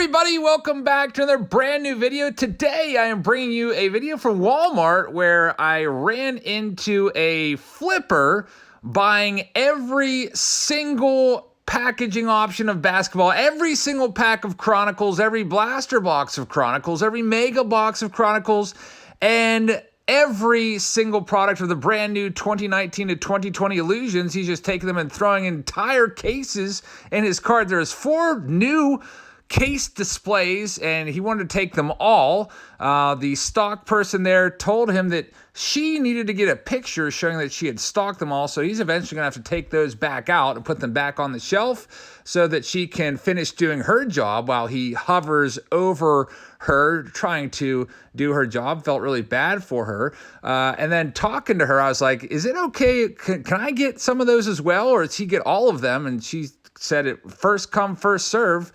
everybody, welcome back to another brand new video. Today I am bringing you a video from Walmart where I ran into a flipper buying every single packaging option of basketball, every single pack of Chronicles, every blaster box of Chronicles, every mega box of Chronicles, and every single product of the brand new 2019 to 2020 Illusions. He's just taking them and throwing entire cases in his cart. There's 4 new case displays and he wanted to take them all. The stock person there told him that she needed to get a picture showing that she had stocked them all, so he's eventually gonna have to take those back out and put them back on the shelf so that she can finish doing her job while he hovers over her trying to do her job. Felt really bad for her. And then talking to her, I was like, is it okay? Can I get some of those as well, or does he get all of them? And she said it first come, first serve.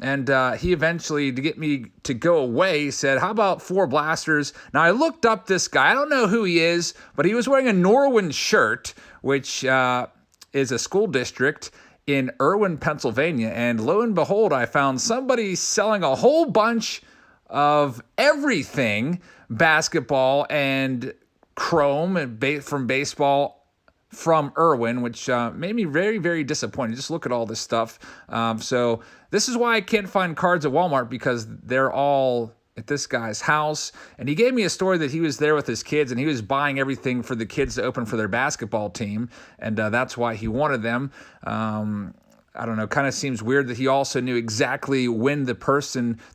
And he eventually, to get me to go away, said, how about 4 blasters? Now, I looked up this guy. I don't know who he is, but he was wearing a Norwin shirt, which is a school district in Irwin, Pennsylvania. And lo and behold, I found somebody selling a whole bunch of everything, basketball and chrome and from baseball, from Irwin, which made me very, very disappointed. Just look at all this stuff. So this is why I can't find cards at Walmart, because they're all at this guy's house. And he gave me a story that he was there with his kids and he was buying everything for the kids to open for their basketball team. And that's why he wanted them. I don't know, kind of seems weird that he also knew exactly when the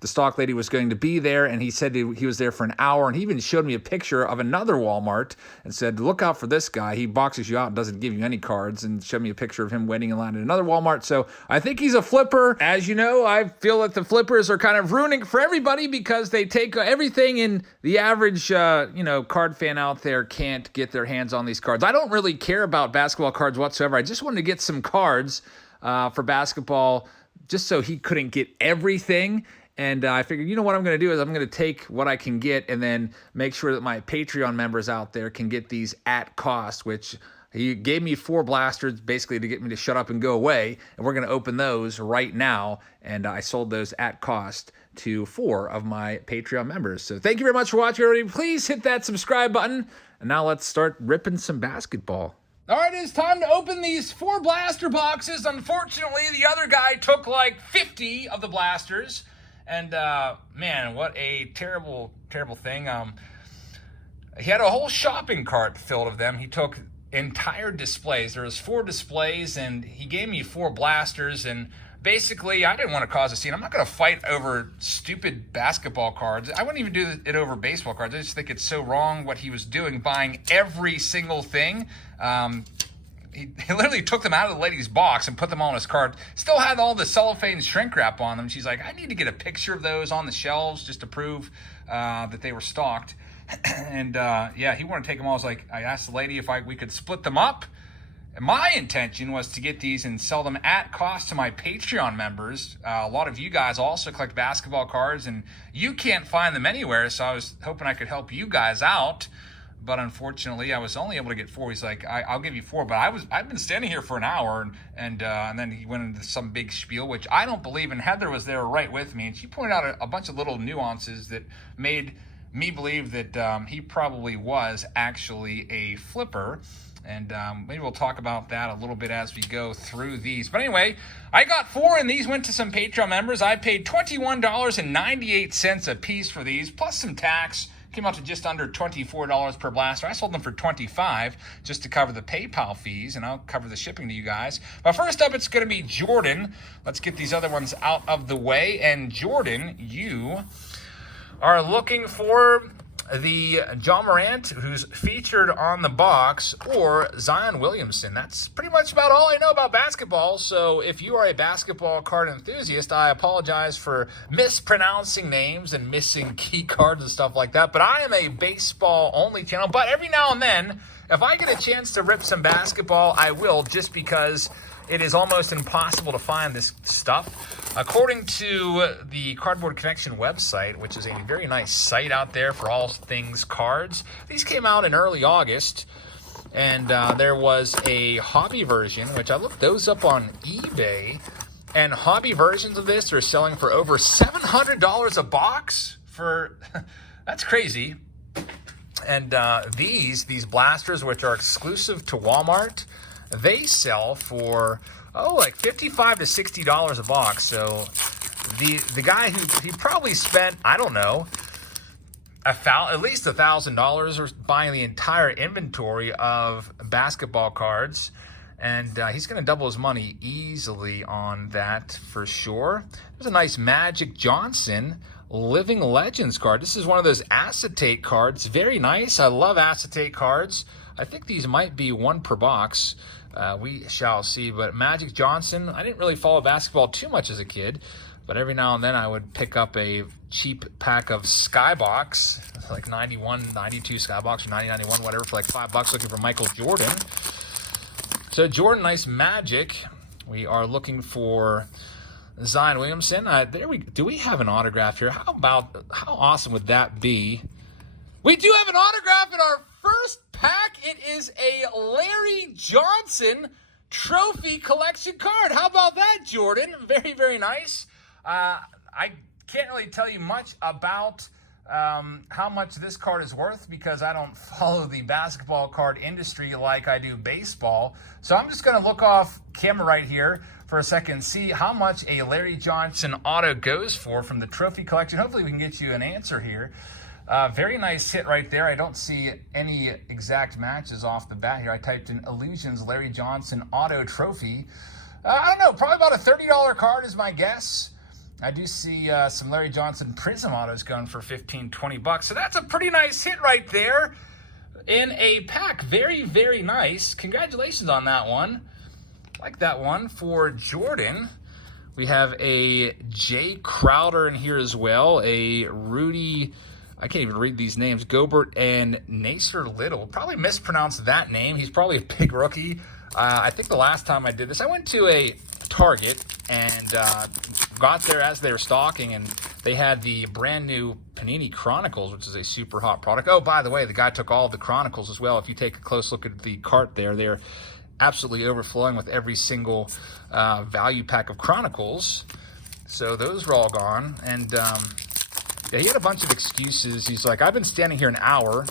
stock lady was going to be there, and he said he was there for an hour, and he even showed me a picture of another Walmart and said, look out for this guy. He boxes you out and doesn't give you any cards, and showed me a picture of him waiting in line at another Walmart. So I think he's a flipper. As you know, I feel that the flippers are kind of ruining for everybody because they take everything, and the average card fan out there can't get their hands on these cards. I don't really care about basketball cards whatsoever. I just wanted to get some cards for basketball, just so he couldn't get everything. And I figured, you know what I'm going to do is I'm going to take what I can get and then make sure that my Patreon members out there can get these at cost, which he gave me 4 blasters basically to get me to shut up and go away. And we're going to open those right now. And I sold those at cost to 4 of my Patreon members. So thank you very much for watching, everybody. Please hit that subscribe button. And now let's start ripping some basketball. All right, it's time to open these 4 blaster boxes. Unfortunately, the other guy took like 50 of the blasters. And man, what a terrible, terrible thing. He had a whole shopping cart filled of them. He took entire displays. There was 4 displays, and he gave me 4 blasters. And basically, I didn't want to cause a scene. I'm not going to fight over stupid basketball cards. I wouldn't even do it over baseball cards. I just think it's so wrong what he was doing, buying every single thing. He literally took them out of the lady's box and put them on his cart. Still had all the cellophane shrink wrap on them. She's like, I need to get a picture of those on the shelves just to prove that they were stocked. And yeah, he wanted to take them all. I asked the lady if we could split them up. My intention was to get these and sell them at cost to my Patreon members. A lot of you guys also collect basketball cards, and you can't find them anywhere, so I was hoping I could help you guys out. But unfortunately, I was only able to get 4. He's like, I'll give you 4, but I've been standing here for an hour, and then he went into some big spiel, which I don't believe, and Heather was there right with me, and she pointed out a bunch of little nuances that made me believe that he probably was actually a flipper. And maybe we'll talk about that a little bit as we go through these. But anyway, I got 4, and these went to some Patreon members. I paid $21.98 a piece for these, plus some tax. Came out to just under $24 per blaster. I sold them for $25 just to cover the PayPal fees, and I'll cover the shipping to you guys. But first up, it's going to be Jordan. Let's get these other ones out of the way. And Jordan, you are looking for the John Morant, who's featured on the box, or Zion Williamson. That's pretty much about all I know about basketball. So if you are a basketball card enthusiast, I apologize for mispronouncing names and missing key cards and stuff like that. But I am a baseball-only channel. But every now and then, if I get a chance to rip some basketball, I will, just because it is almost impossible to find this stuff. According to the Cardboard Connection website, which is a very nice site out there for all things cards, these came out in early August, and there was a hobby version, which I looked those up on eBay, And hobby versions of this are selling for over $700 a box for, that's crazy. And these blasters, which are exclusive to Walmart, they sell for, like $55 to $60 a box. So the guy he probably spent, I don't know, at least $1,000 or buying the entire inventory of basketball cards. And he's going to double his money easily on that for sure. There's a nice Magic Johnson Living Legends card. This is one of those acetate cards. Very nice. I love acetate cards. I think these might be one per box. We shall see. But Magic Johnson, I didn't really follow basketball too much as a kid. But every now and then I would pick up a cheap pack of Skybox, like 91, 92 Skybox or 90, 91, whatever, for like $5 looking for Michael Jordan. So Jordan, nice Magic. We are looking for Zion Williamson. Do we have an autograph here? How awesome would that be? We do have an autograph in our first pack. It is a Larry Johnson Trophy Collection card. How about that, Jordan? Very, very nice. I can't really tell you much about how much this card is worth because I don't follow the basketball card industry like I do baseball. So I'm just going to look off camera right here for a second, see how much a Larry Johnson auto goes for from the Trophy Collection. Hopefully we can get you an answer here. Very nice hit right there. I don't see any exact matches off the bat here. I typed in Illusions Larry Johnson Auto Trophy. I don't know, probably about a $30 card is my guess. I do see some Larry Johnson Prism autos going for $15, $20. So that's a pretty nice hit right there in a pack. Very, very nice. Congratulations on that one. Like that one for Jordan. We have a Jay Crowder in here as well. A Rudy, I can't even read these names, Gobert and Nasir Little. Probably mispronounced that name. He's probably a big rookie. I think the last time I did this, I went to a Target and got there as they were stocking, and they had the brand new Panini Chronicles, which is a super hot product. Oh, by the way, the guy took all of the Chronicles as well. If you take a close look at the cart there, they're absolutely overflowing with every single value pack of Chronicles. So those were all gone. And yeah, he had a bunch of excuses. He's like, I've been standing here an hour.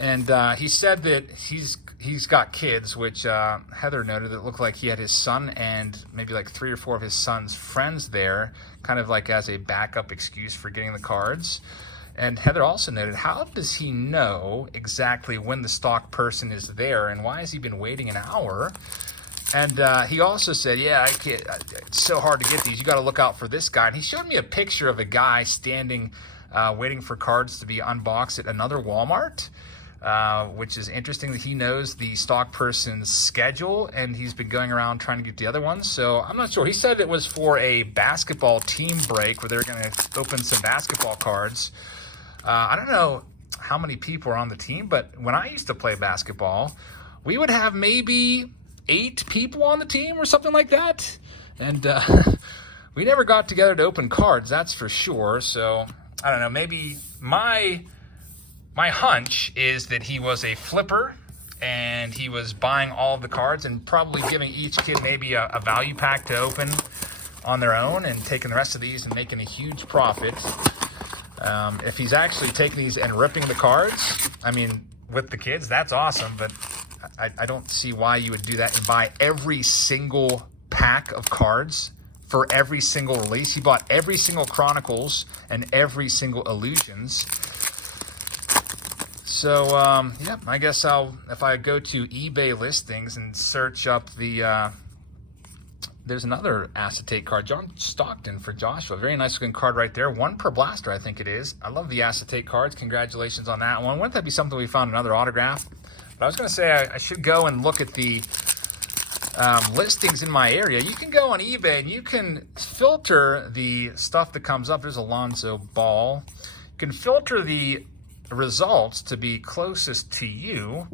And he said that he's got kids, which Heather noted that looked like he had his son and maybe like 3 or 4 of his son's friends there, kind of like as a backup excuse for getting the cards. And Heather also noted, how does he know exactly when the stock person is there, and why has he been waiting an hour? And he also said, yeah, it's so hard to get these. You got to look out for this guy. And he showed me a picture of a guy standing waiting for cards to be unboxed at another Walmart. Which is interesting that he knows the stock person's schedule, and he's been going around trying to get the other ones. So I'm not sure. He said it was for a basketball team break where they're going to open some basketball cards. I don't know how many people are on the team, but when I used to play basketball, we would have maybe 8 people on the team or something like that. And we never got together to open cards, that's for sure. So I don't know, maybe my hunch is that he was a flipper and he was buying all of the cards and probably giving each kid maybe a value pack to open on their own and taking the rest of these and making a huge profit. If he's actually taking these and ripping the cards, I mean, with the kids, that's awesome, but I don't see why you would do that and buy every single pack of cards for every single release. He bought every single Chronicles and every single Illusions. So, yeah, I guess if I go to eBay listings and search up there's another acetate card, John Stockton for Joshua. Very nice looking card right there. 1 per blaster, I think it is. I love the acetate cards. Congratulations on that one. Wouldn't that be something we found another autograph? But I was going to say I should go and look at the listings in my area. You can go on eBay and you can filter the stuff that comes up. There's a Lonzo Ball. You can filter the results to be closest to you,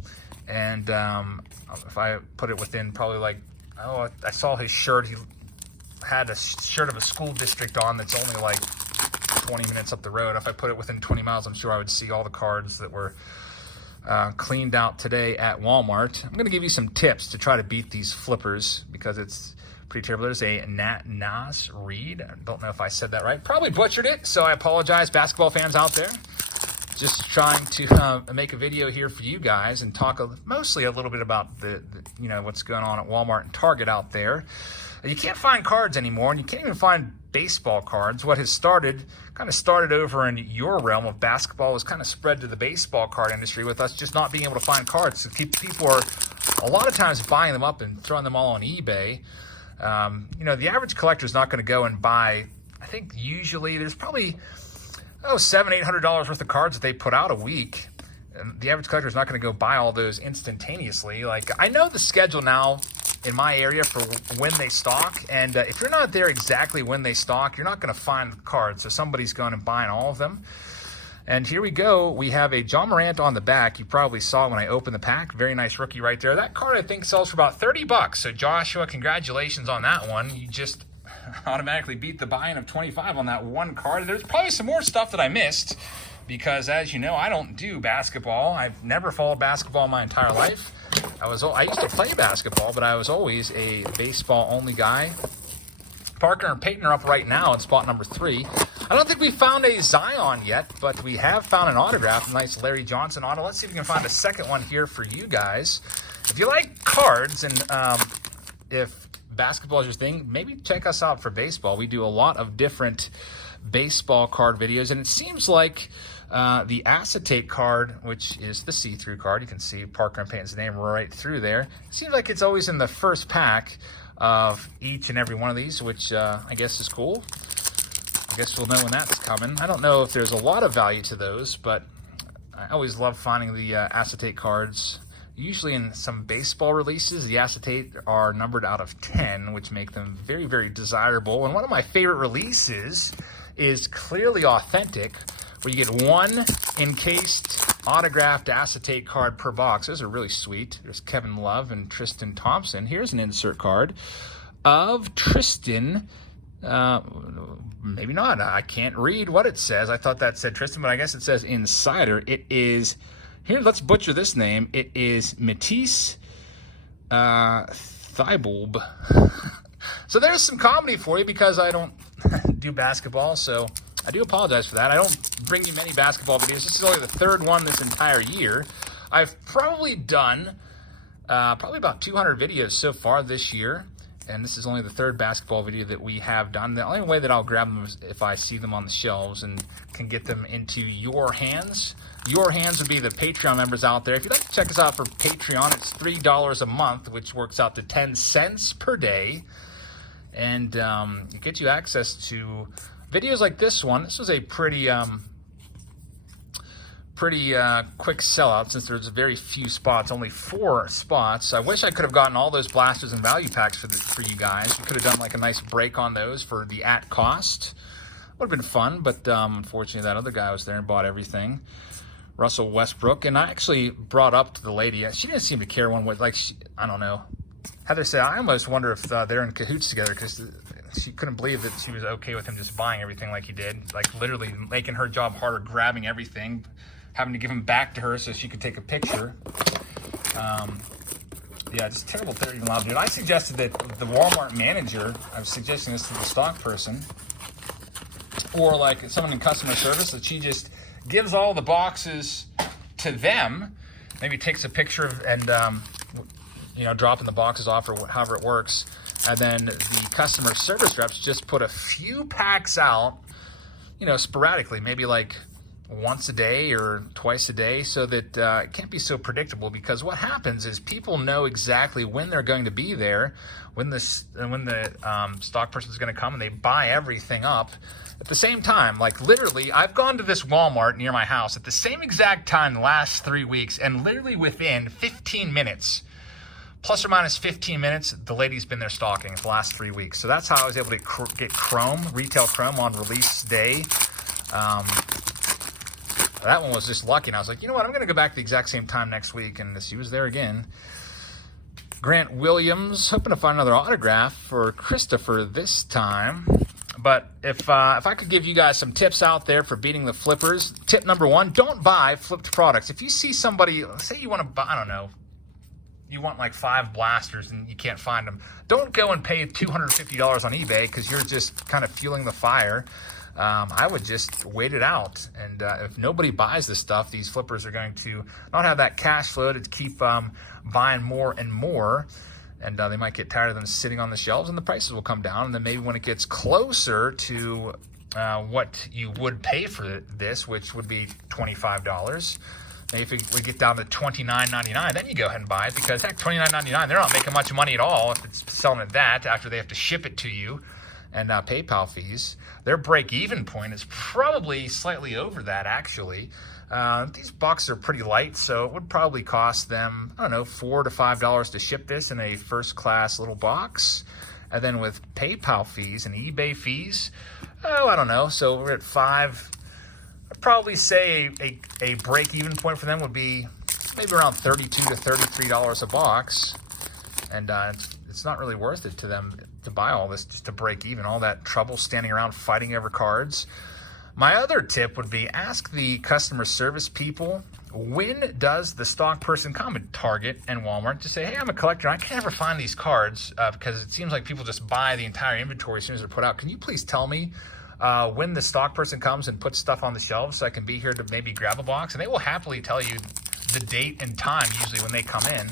and if I put it within probably like, oh, I saw his shirt. He had a shirt of a school district on that's only like 20 minutes up the road. If I put it within 20 miles, I'm sure I would see all the cards that were cleaned out today at Walmart. I'm going to give you some tips to try to beat these flippers because it's pretty terrible. There's a Nat Nas Reed. I don't know if I said that right. Probably butchered it, so I apologize, basketball fans out there. Just trying to make a video here for you guys and talk mostly a little bit about the what's going on at Walmart and Target out there. You can't find cards anymore, and you can't even find baseball cards. What has kind of started over in your realm of basketball has kind of spread to the baseball card industry, with us just not being able to find cards. So people are a lot of times buying them up and throwing them all on eBay. The average collector is not going to go and buy. I think usually there's probably $700-800 worth of cards that they put out a week. And the average collector is not going to go buy all those instantaneously. Like, I know the schedule now in my area for when they stock, and if you're not there exactly when they stock, you're not going to find the cards. So somebody's going and buying all of them. And here we go. We have a John Morant on the back. You probably saw when I opened the pack. Very nice rookie right there. That card I think sells for about $30. So Joshua, congratulations on that one. You just automatically beat the buy-in of 25 on that one card. There's probably some more stuff that I missed, because as you know, I don't do basketball. I've never followed basketball my entire life. I used to play basketball, but I was always a baseball-only guy. Parker and Peyton are up right now in spot number 3. I don't think we found a Zion yet, but we have found an autograph, a nice Larry Johnson auto. Let's see if we can find a second one here for you guys. If you like cards and if basketball is your thing, maybe check us out for baseball. We do a lot of different baseball card videos, and it seems like the acetate card, which is the see-through card, you can see Parker and Peyton's name right through there. It seems like it's always in the first pack of each and every one of these, which I guess is cool. I guess we'll know when that's coming. I don't know if there's a lot of value to those, but I always love finding the acetate cards. Usually in some baseball releases, the acetate are numbered out of 10, which make them very, very desirable. And one of my favorite releases is Clearly Authentic, where you get one encased autographed acetate card per box. Those are really sweet. There's Kevin Love and Tristan Thompson. Here's an insert card of Tristan. Maybe not. I can't read what it says. I thought that said Tristan, but I guess it says Insider. It is, here, let's butcher this name. It is Matisse Thybulle. So there's some comedy for you, because I don't do basketball, so I do apologize for that. I don't bring you many basketball videos. This is only the third one this entire year. I've probably done about 200 videos so far this year, and this is only the third basketball video that we have done. The only way that I'll grab them is if I see them on the shelves and can get them into your hands. Your hands would be the Patreon members out there. If you'd like to check us out for Patreon, it's $3 a month, which works out to 10 cents per day. And it gets you access to videos like this one. This was a pretty quick sellout, since there's very few spots, only 4 spots. I wish I could have gotten all those blasters and value packs for you guys. We could have done like a nice break on those for the at cost. Would have been fun, but unfortunately that other guy was there and bought everything. Russell Westbrook. And I actually brought up to the lady, she didn't seem to care one way. Like, I don't know. Heather said, I almost wonder if they're in cahoots together, because she couldn't believe that she was okay with him just buying everything like he did, like literally making her job harder, grabbing everything, having to give him back to her so she could take a picture. Yeah, just terrible, terrible loud, dude. I suggested that the Walmart manager, I was suggesting this to the stock person, or like someone in customer service, that she just gives all the boxes to them, maybe takes a picture of, and dropping the boxes off, or however it works, and then the customer service reps just put a few packs out, sporadically, maybe like once a day or twice a day, so that it can't be so predictable. Because what happens is people know exactly when they're going to be there, when the stock person is going to come, and they buy everything up at the same time. Like literally, I've gone to this Walmart near my house at the same exact time the last 3 weeks, and literally within 15 minutes, plus or minus 15 minutes, the lady's been there stocking the last 3 weeks. So that's how I was able to get retail Chrome on release day. That one was just lucky, and I was like, you know what, I'm going to go back the exact same time next week, and she was there again. Grant Williams, hoping to find another autograph for Christopher this time. But if I could give you guys some tips out there for beating the flippers, tip number 1, don't buy flipped products. If you see somebody, say you want to buy, I don't know, you want like 5 blasters and you can't find them, don't go and pay $250 on eBay because you're just kind of fueling the fire. I would just wait it out. And if nobody buys this stuff, these flippers are going to not have that cash flow to keep buying more and more. And they might get tired of them sitting on the shelves, and the prices will come down. And then maybe when it gets closer to what you would pay for this, which would be $25, maybe if we get down to $29.99, then you go ahead and buy it, because heck, $29.99, they're not making much money at all if it's selling at that after they have to ship it to you and PayPal fees. Their break-even point is probably slightly over that, actually. These boxes are pretty light, so it would probably cost them, I don't know, $4 to $5 to ship this in a first-class little box. And then with PayPal fees and eBay fees, oh, I don't know, so we're at 5. I'd probably say a break-even point for them would be maybe around $32 to $33 a box. And it's not really worth it to them to buy all this just to break even, all that trouble standing around fighting over cards. My other tip would be ask the customer service people, when does the stock person come at Target and Walmart? Just say, hey, I'm a collector. I can't ever find these cards because it seems like people just buy the entire inventory as soon as they're put out. Can you please tell me when the stock person comes and puts stuff on the shelves so I can be here to maybe grab a box? And they will happily tell you the date and time usually when they come in.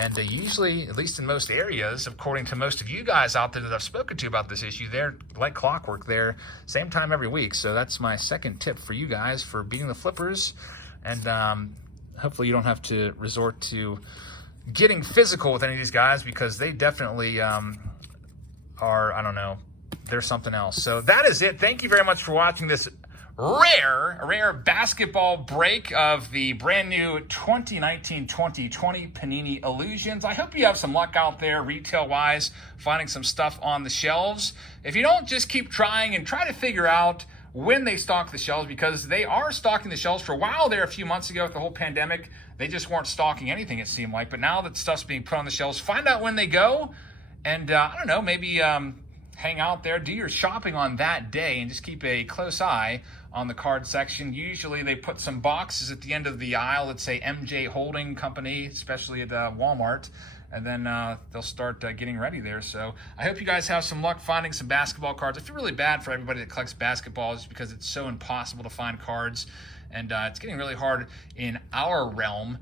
And usually, at least in most areas, according to most of you guys out there that I've spoken to about this issue, they're like clockwork. They're same time every week. So that's my second tip for you guys for beating the flippers. And hopefully you don't have to resort to getting physical with any of these guys, because they definitely are, I don't know, they're something else. So that is it. Thank you very much for watching this rare basketball break of the brand new 2019-2020 Panini Illusions. I hope you have some luck out there retail-wise, finding some stuff on the shelves. If you don't, just keep trying and try to figure out when they stock the shelves, because they are stocking the shelves. For a while there, a few months ago with the whole pandemic, they just weren't stocking anything, it seemed like. But now that stuff's being put on the shelves, find out when they go, and I don't know, maybe hang out there, do your shopping on that day, and just keep a close eye on the card section. Usually they put some boxes at the end of the aisle that say MJ Holding Company, especially at Walmart, and then they'll start getting ready there. So I hope you guys have some luck finding some basketball cards. I feel really bad for everybody that collects basketballs because it's so impossible to find cards, and it's getting really hard in our realm.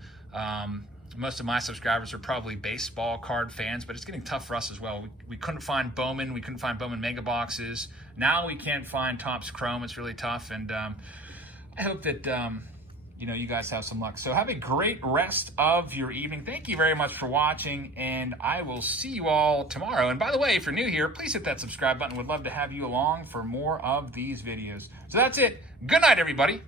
Most of my subscribers are probably baseball card fans, but it's getting tough for us as well. We couldn't find Bowman. We couldn't find Bowman mega boxes. Now we can't find Topps Chrome. It's really tough, and I hope that you guys have some luck. So have a great rest of your evening. Thank you very much for watching, and I will see you all tomorrow. And by the way, if you're new here, please hit that subscribe button. Would love to have you along for more of these videos. So that's it. Good night, everybody.